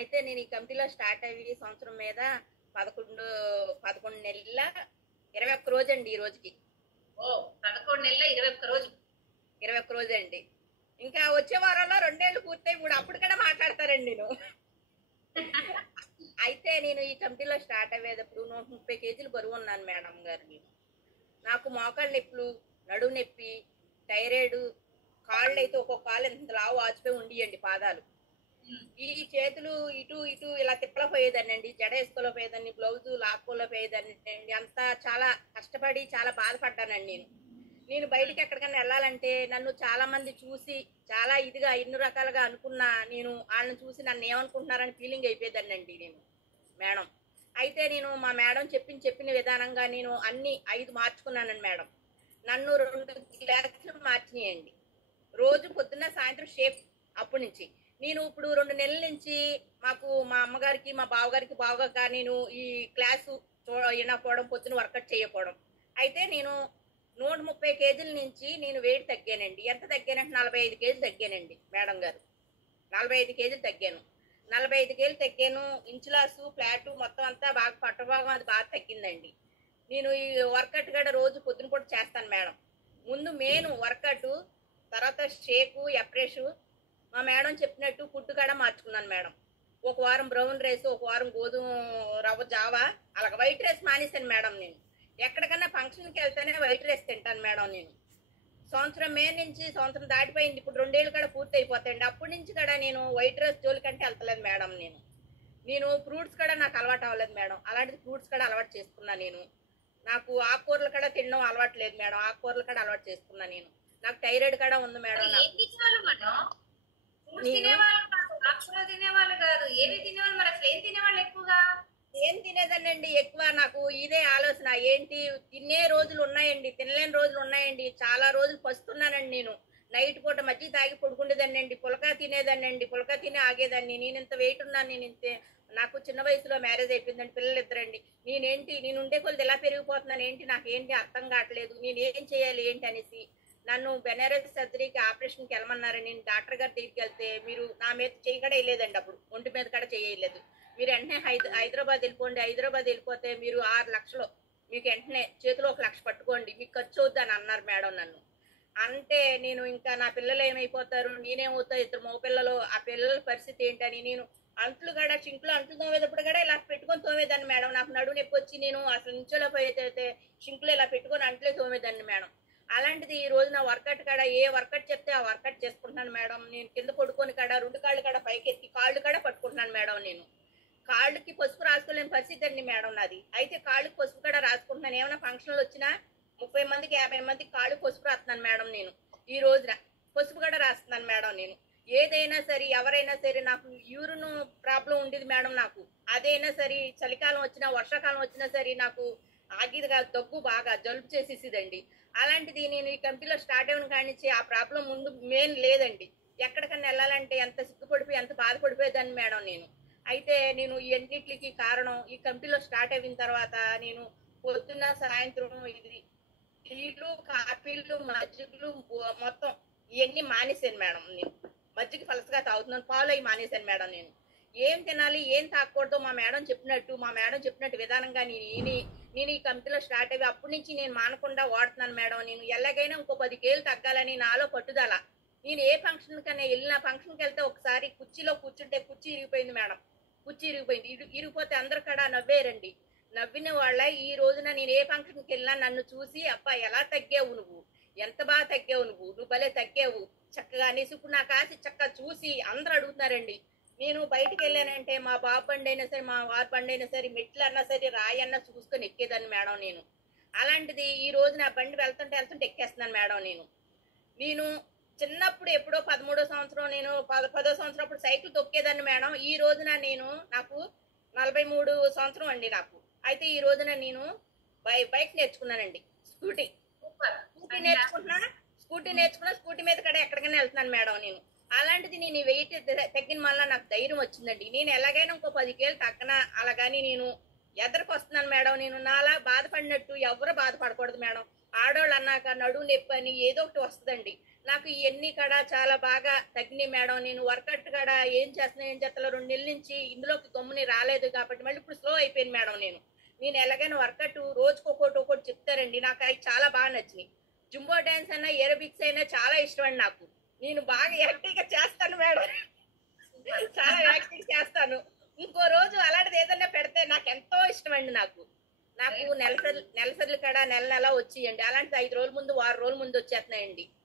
అయితే నేను ఈ కమిటీలో స్టార్ట్ అయ్యి సంవత్సరం మీద 11 నెలల 21 రోజు అండి ఈ రోజుకి. ఓ 11 నెలల 21 రోజు. 21 రోజు అండి. ఇంకా వచ్చే వారంలో 2 ఏళ్ళు పూర్తయి ఇప్పుడు అప్పుడు కూడా మాట్లాడతారండి నేను. అయితే నేను ఈ కమిటీలో స్టార్ట్ అయ్యేటప్పుడు 130 కేజీలు బరువు ఉన్నాను మేడం గారు. నాకు మోకాళ్ళ నొప్పులు, నడుము నొప్పి, థైరాయిడ్, కాళ్ళు అయితే ఒక్కొక్క కాళ్ళు ఎంత లావు వాచిపోయి ఉండియండి పాదాలు. ఈ చేతులు ఇటు ఇటు ఇలా తిప్పలేకపోయేదాన్ని అండి, జడ వేసుకోలేకపోయేదాన్ని, బ్లౌజు లాక్కోలేకపోయేదాన్ని. అంతా చాలా కష్టపడి చాలా బాధపడ్డానండి నేను బయటికి ఎక్కడికైనా వెళ్ళాలంటే నన్ను చాలా మంది చూసి చాలా ఇదిగా ఎన్ని రకాలుగా అనుకున్నా నేను వాళ్ళని చూసి నన్ను ఏమనుకుంటున్నారని ఫీలింగ్ అయిపోయేదాన్ని అండి నేను మేడం. అయితే నేను మా మేడం చెప్పిన విధానంగా నేను అన్ని 5 మార్చుకున్నానండి మేడం. నన్ను 2 క్లాసులు మార్చినాయండి. రోజు పొద్దున్న సాయంత్రం షేప్. అప్పటి నుంచి నేను ఇప్పుడు 2 నెలల నుంచి మాకు మా అమ్మగారికి మా బావగారికి బావగా నేను ఈ క్లాసు వినకపోవడం, పొద్దున వర్కౌట్ చేయకపోవడం. అయితే నేను 130 కేజీల నుంచి నేను వెయిట్ తగ్గానండి. ఎంత తగ్గానంటే 45 కేజీలు తగ్గానండి మేడం గారు. 45 కేజీలు తగ్గాను. 45 కేజీలు తగ్గాను. ఇంచులాసు ఫ్లాట్ మొత్తం అంతా బాగా పట్టభాగం అది బాగా తగ్గిందండి. నేను ఈ వర్కౌట్ కూడా రోజు పొద్దున పూట చేస్తాను మేడం. ముందు మెయిన్ వర్కౌట్, తర్వాత షేకు, ఎప్రెషు. మా మేడం చెప్పినట్టు ఫుడ్ కూడా మార్చుకున్నాను మేడం. ఒక వారం బ్రౌన్ రైస్, ఒక వారం గోధుమ రవ్వ జావా, అలాగ వైట్ రైస్ మానేశాను మేడం. నేను ఎక్కడికన్నా ఫంక్షన్కి వెళ్తేనే వైట్ రైస్ తింటాను మేడం. నేను సంవత్సరం మే నుంచి సంవత్సరం దాటిపోయింది, ఇప్పుడు 2 ఏళ్ళు కూడా పూర్తి అయిపోతాయండి. అప్పటి నుంచి కూడా నేను వైట్ రైస్ జోలికంటే వెళ్తలేదు మేడం. నేను ఫ్రూట్స్ కూడా నాకు అలవాటు అవ్వలేదు మేడం. అలాంటిది ఫ్రూట్స్ కూడా అలవాటు చేసుకున్నా నేను. నాకు ఆకుకూరలు కూడా తినడం అలవాటు లేదు మేడం. ఆకుకూరలు కూడా అలవాటు చేసుకున్నా నేను. నాకు థైరాయిడ్ కూడా ఉంది మేడం. తినేవాళ్ళు కాదు, ఏవి తినేవాళ్ళు మరి? అసలు ఏం తినేవాళ్ళు ఎక్కువగా? ఏం తినేదానండి ఎక్కువ? నాకు ఇదే ఆలోచన, ఏంటి తినే రోజులు ఉన్నాయండి, తినలేని రోజులు ఉన్నాయండి. చాలా రోజులు పస్తున్నానండి నేను. నైట్ పూట మజ్జిగ తాగి పడుకుండేదాన్నండి, పులకా తినేదాన్నండి, పులకా తిని ఆగేదాన్ని. నేను ఇంత వెయిట్ ఉన్నాను. నేను ఇంతే. నాకు చిన్న వయసులో మ్యారేజ్ అయిపోయిందండి, పిల్లలు 2 నేను ఉండే కొద్ది ఎలా పెరిగిపోతున్నాను ఏంటి, నాకేంటి అర్థం కావట్లేదు. నేను ఏం చేయాలి ఏంటి అనేసి నన్ను బెనారస్ సర్జరీకి ఆపరేషన్కి వెళ్ళమన్నారని నేను డాక్టర్ గారి దగ్గరికి వెళ్తే, మీరు నా మీద చెయ్యి కూడా వేయలేదండి, అప్పుడు ఒంటి మీద కూడా చేయలేదు. మీరు వెంటనే హైదరాబాద్ వెళ్ళిపోండి, హైదరాబాద్ వెళ్ళిపోతే మీరు 6 లక్షలు మీకు వెంటనే చేతిలో 1 లక్ష పట్టుకోండి, మీకు ఖర్చు అవుద్దని అన్నారు మేడం నన్ను. అంటే నేను ఇంకా నా పిల్లలు ఏమైపోతారు, నేనేమవుతా, 2 మగ పిల్లలు, ఆ పిల్లల పరిస్థితి ఏంటని నేను అంట్లు కూడా సింక్లో అంట్లు తోమేటప్పుడు కూడా ఇలా పెట్టుకొని తోమేదాన్ని మేడం. నాకు నడువు నొప్పి వచ్చి నేను అసలు నించోలేకపోతే సింక్లో ఇలా పెట్టుకొని అంట్లే తోమేదాన్ని మేడం. అలాంటిది ఈ రోజు నా వర్కౌట్ కాడ ఏ వర్కౌట్ చెప్తే ఆ వర్కౌట్ చేసుకుంటున్నాను మేడం. నేను కింద పడుకొని కాడ 2 కాళ్ళు కాడ పైకి ఎత్తి కాళ్ళు కాడ పట్టుకుంటున్నాను మేడం. నేను కాళ్ళకి పసుపు రాసుకోలేని పరిస్థితి అండి మేడం నాది. అయితే కాళ్ళకి పసుపు కూడా రాసుకుంటున్నాను. ఏమైనా ఫంక్షన్లు వచ్చినా 30 మందికి 50 మందికి కాళ్ళు పసుపు రాస్తున్నాను మేడం. నేను ఈ రోజున పసుపు కూడా రాస్తున్నాను మేడం. నేను ఏదైనా సరే ఎవరైనా సరే, నాకు యూరిన్ ప్రాబ్లం ఉండేది మేడం. నాకు అదైనా సరే చలికాలం వచ్చినా వర్షాకాలం వచ్చినా సరే నాకు ఆగిదిగా దగ్గు బాగా జలుబు చేసేసిదండి. అలాంటిది నేను ఈ కంపెనీలో స్టార్ట్ అయిన కానించి ఆ ప్రాబ్లం ముందు మెయిన్ లేదండి. ఎక్కడికన్నా వెళ్ళాలంటే ఎంత సిగ్గుపడిపోయి ఎంత బాధపడిపోయేదాన్ని మేడం నేను. అయితే నేను ఇవన్నిటికి కారణం ఈ కంపెనీలో స్టార్ట్ అయిన తర్వాత నేను పొద్దున్న సాయంత్రం ఇది టీలు, కాఫీలు, మజ్జిగలు మొత్తం ఇవన్నీ మానేశాను మేడం. నేను మజ్జిగ పలసగా తాగుతున్నాను, పాలు అవి మానేశాను మేడం. నేను ఏం తినాలి ఏం తాగకూడదు మా మేడం చెప్పినట్టు విధానంగా నేను ఈ కంపెనీలో స్టార్ట్ అయ్యి అప్పటి నుంచి నేను మానకుండా వాడుతున్నాను మేడం. నేను ఎలాగైనా ఇంకో 10 కేజీలు తగ్గాలని నాలో పట్టుదల. నేను ఏ ఫంక్షన్ కన్నా వెళ్ళిన ఫంక్షన్కి వెళ్తే ఒకసారి కుర్చీలో కూర్చుంటే కుర్చీ ఇరిగిపోయింది మేడం. కుర్చీ ఇరిగిపోతే అందరు కూడా నవ్వేరండి. నవ్విన వాళ్ళ ఈ రోజున నేను ఏ ఫంక్షన్కి వెళ్ళినా నన్ను చూసి, అబ్బా ఎలా తగ్గావు నువ్వు, ఎంత బాగా తగ్గావు నువ్వు భలే తగ్గావు చక్కగా అనేసి ఇప్పుడు నా కాసి చక్కగా చూసి అందరూ అడుగుతున్నారండి. నేను బయటికి వెళ్ళానంటే మా బాబు బండి అయినా సరే మా వారి బండి అయినా సరే మెట్లు అన్నా సరే రాయి అన్నా చూసుకొని ఎక్కేదాన్ని మేడం. నేను అలాంటిది ఈ రోజు నా బండి వెళ్తుంటే ఎక్కేస్తున్నాను మేడం. నేను చిన్నప్పుడు ఎప్పుడో 13వ సంవత్సరం నేను 10వ సంవత్సరం అప్పుడు సైకిల్ తొక్కేదాన్ని మేడం. ఈ రోజున నాకు 43 సంవత్సరం అండి నాకు. అయితే ఈ రోజున నేను బైక్ నేర్చుకున్నానండి. స్కూటీ నేర్చుకున్నా స్కూటీ మీద కూడా ఎక్కడికైనా వెళ్తున్నాను మేడం. నేను అలాంటిది నేను వెయిట్ తగ్గిన వల్ల నాకు ధైర్యం వచ్చిందండి. నేను ఎలాగైనా ఇంకో 10 కేజీలు తగ్గనా అలాగని నేను ఎదరికి వస్తున్నాను మేడం. నేను నాలా బాధపడినట్టు ఎవరు బాధపడకూడదు మేడం. ఆడవాళ్ళు అన్నాక నడువు నొప్పి అని ఏదో ఒకటి వస్తుందండి. నాకు ఇవన్నీ కూడా చాలా బాగా తగ్గినాయి మేడం. నేను వర్కౌట్ కూడా ఏం చేస్తాలో 2 నెలల నుంచి ఇందులోకి గమ్ముని రాలేదు కాబట్టి మళ్ళీ ఇప్పుడు స్లో అయిపోయింది మేడం నేను ఎలాగైనా వర్కౌట్ రోజుకి ఒక్కోటి చెప్తారండి. నాకు అవి చాలా బాగా నచ్చినాయి. జుంబో డాన్స్ అయినా ఏరోబిక్స్ అయినా చాలా ఇష్టం అండి నాకు. నేను బాగా యాక్టివ్ గా చేస్తాను మేడం. చాలా యాక్టివ్ చేస్తాను. ఇంకో రోజు అలాంటిది ఏదైనా పెడితే నాకు ఎంతో ఇష్టం అండి నాకు నెలసర్లు కూడా నెల వచ్చేయండి. అలాంటిది 5 రోజుల ముందు 6 రోజుల ముందు వచ్చేస్తున్నాయండి.